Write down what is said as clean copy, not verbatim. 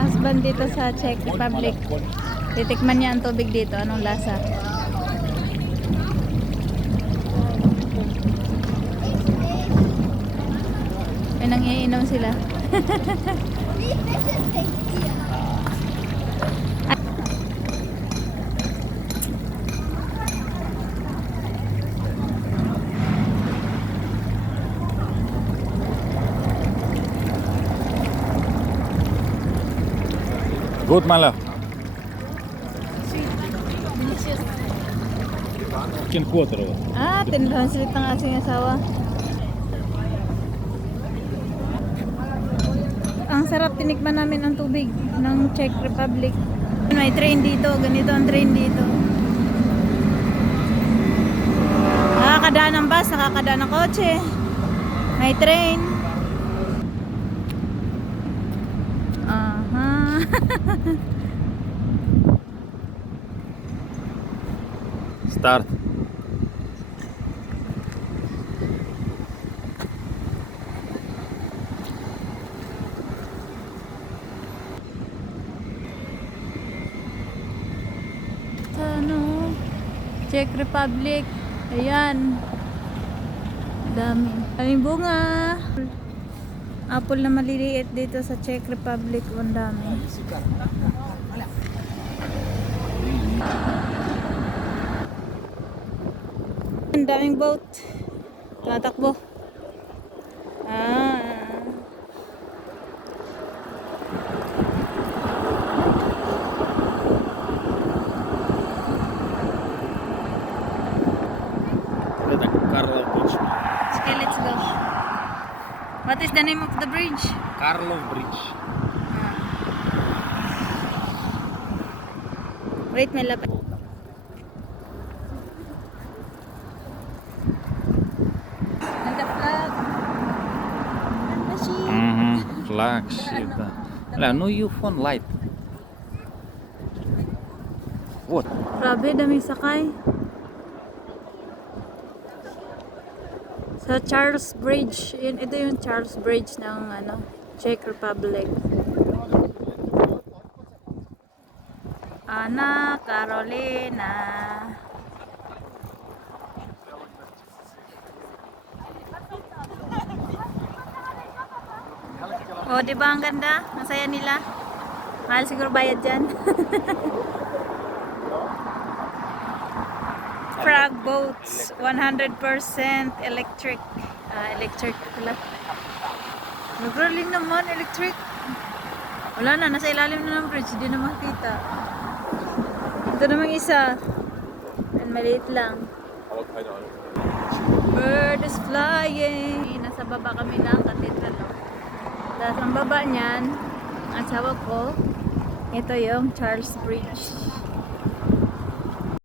Husband dito sa Czech Republic. Titikman niya ang tubig dito. Anong lasa? May nangiinom sila. Good, Mala. Delicious. Chicken quarter. Tinranslate ng aking asawa. Ang sarap, tinikman namin ang tubig ng Czech Republic. May train dito, ganito ang train dito. Nakakadaan ng bus, nakakadaan ng kotse. May train. Aha. Start. Ano? Czech Republic. Ayan. Dami. Daming bunga. Apple na maliliit dito sa Czech Republic. Ang dami. Ang daming boat. Tatakbo. Karlov Bridge. Okay, let's go. What is the name of the bridge? Karlov Bridge. Wait, may lapit. Nagka-flag. Flag ship. No, you phone light. What? Grabe, daming sakay. Sa Charles Bridge. Ito yung Charles Bridge ng Czech Republic. Anna Carolina. Oh, di ba ang ganda? Ang saya nila. Mahal siguro bayad dyan. Frog boats, 100% electric. Electric pala. Nag-rolling naman, electric. Wala na, nasa ilalim na ng bridge, hindi na makita. Ito namang isa. And maliit lang. Bird is flying. Nasa baba kami ng cathedral. Tapos ang baba niyan, ang asawa ko, ito yung Charles Bridge.